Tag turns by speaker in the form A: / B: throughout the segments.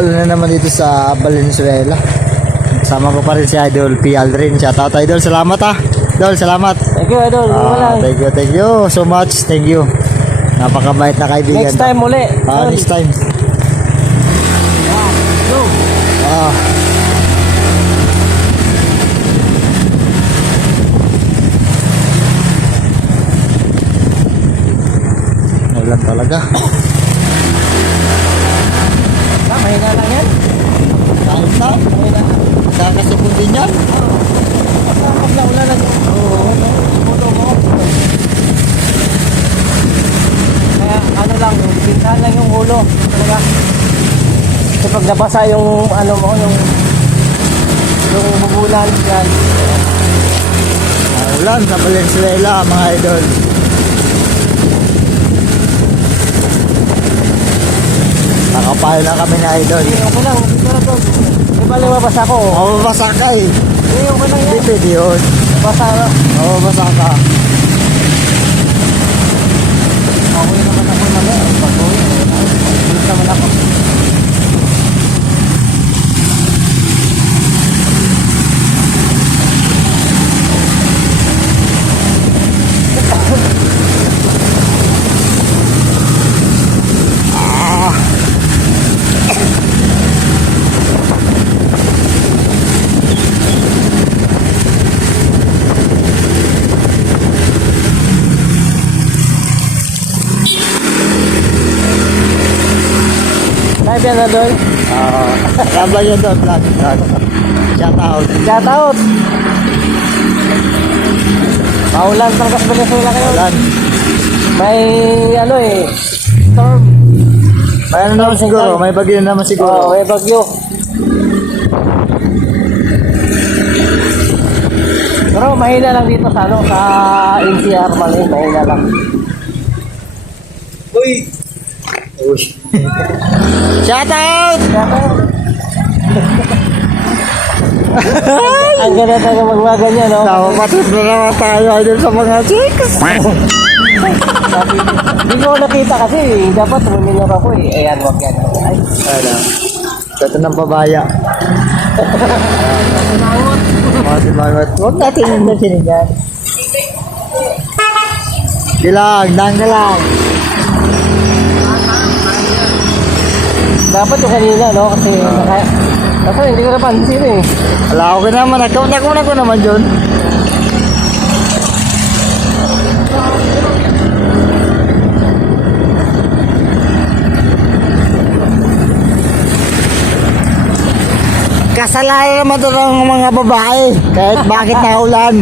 A: Maulan na naman dito sa Valenzuela. Sama ko pa rin si Idol P. Aldrin. Shout out Idol. Salamat ah. Idol, salamat.
B: Thank you, Idol. Ah, Wala.
A: thank you, thank you so much. Thank you. Napakabait na kaibigan. Next time uli. Ah, Idol. next time. Ah. Ulan talaga.
B: Ah, mahina lang yan. Kahit na. Mahina. Kakasipon din yan. Basta kapla ulan lang. Oo. Puto mo. Kaya ano lang, pintahan lang yung ulo. Talaga. Kasi pag nabasa yung ano mo, yung yung bubulan yan.
A: Ah, Ulan sa Valenzuela mga idol. Nakapalo na kami na idol. Hindi, okay lang. Dito
B: na to. Di ba lumabasa ko?
A: Mababasa ka eh. Hindi, okay lang Hindi yan. pwede yun. Basa na. Mababasa ka.
B: Okay naman ako naman. Pag-uwi. Bilis naman ako. Yan na doon.
A: Ah, Rambla yun doon. Vlog. Vlog. Shout out.
B: Shout out! Maulan talaga sa Venezuela kayo. Ulan. May ano eh, storm.
A: May ano naman siguro. May bagyo naman Oo, siguro.
B: may bagyo. Pero mahina lang dito sa ano, sa NCR Malay, mahina lang. Uy! Shout out! Ang ganda talaga magmaganyan, no?
A: Napapatid na naman tayo idol sa mga chicks.
B: Hindi ko nakita kasi, dapat tuminor ako eh. Ayan, wag yan. Ay, Ano?
A: Ito ng pabaya.
B: Mga simangot. Huwag natin yung nasinigan.
A: Bilang, dang na lang.
B: Dapat yung kanina, no? Kasi, naka, kasi hindi ko napansin eh.
A: Wala ko naman. Nagkauna ko naman dyan. Kasalanan naman ito ng mga babae kahit bakit naulan.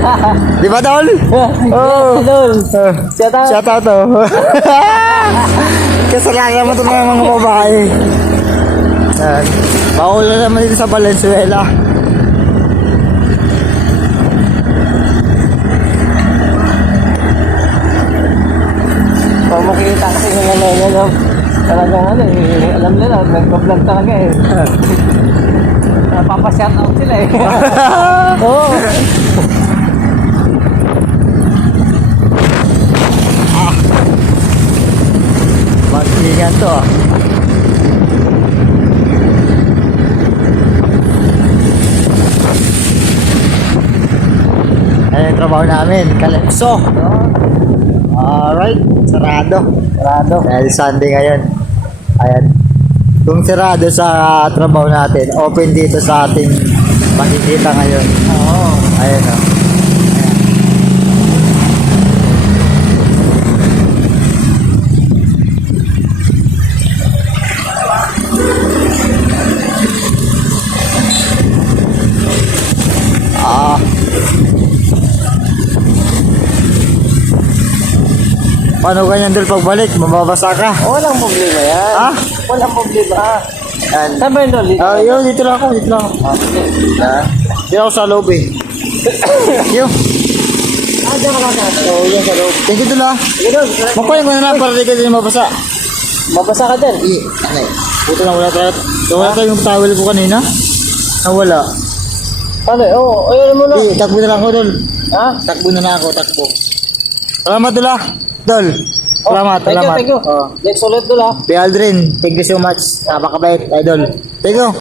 A: Di ba, Tol?
B: Oo. Idol.
A: Uh, Shout out. Shout out oh. Kasalanan naman ito ng mga babae. Yan. Paulan naman dito sa Valenzuela.
B: Pag makikita kasi yung ano yun, no? talagang ano eh, alam nila, nagpa-vlog talaga eh. Napapa-shoutout sila eh. Oo.
A: To ah. Ayan yung trabaho namin, Calypso. Alright, sarado. Sarado. Dahil Sunday ngayon. Ayan. Kung sarado sa trabaho natin, open dito sa ating makikita ngayon. Oo. Ayan o. Ah. Paano ganyan dul pagbalik? Mababasa ka?
B: Walang problema yan. Ha? Walang problema. Yan. Saan ba yun doon? Dito?
A: Ah, yun, dito lang ako, dito lang ako. Ah, sige. Dito ako sa loob eh. Yun. Ah, dyan ka lang sa Oo, yan sa loob. Thank you dul ah. Makuha ko na lang para di ka din mabasa.
B: Mabasa ka din.
A: Eh, ano eh. Buto lang wala tayo. Wala tayong towel ko kanina. Nawala.
B: Ano eh? Oo, ayun mo na.
A: Takbo na lang ako dul. Ha? Takbo na lang ako, takbo. Salamat dul ah. Dul. Salamat, thank salamat. you,
B: thank you. Oh. Next ulit dul ha.
A: Kuya Aldrin, thank you so much. Napakabait, idol. Thank you.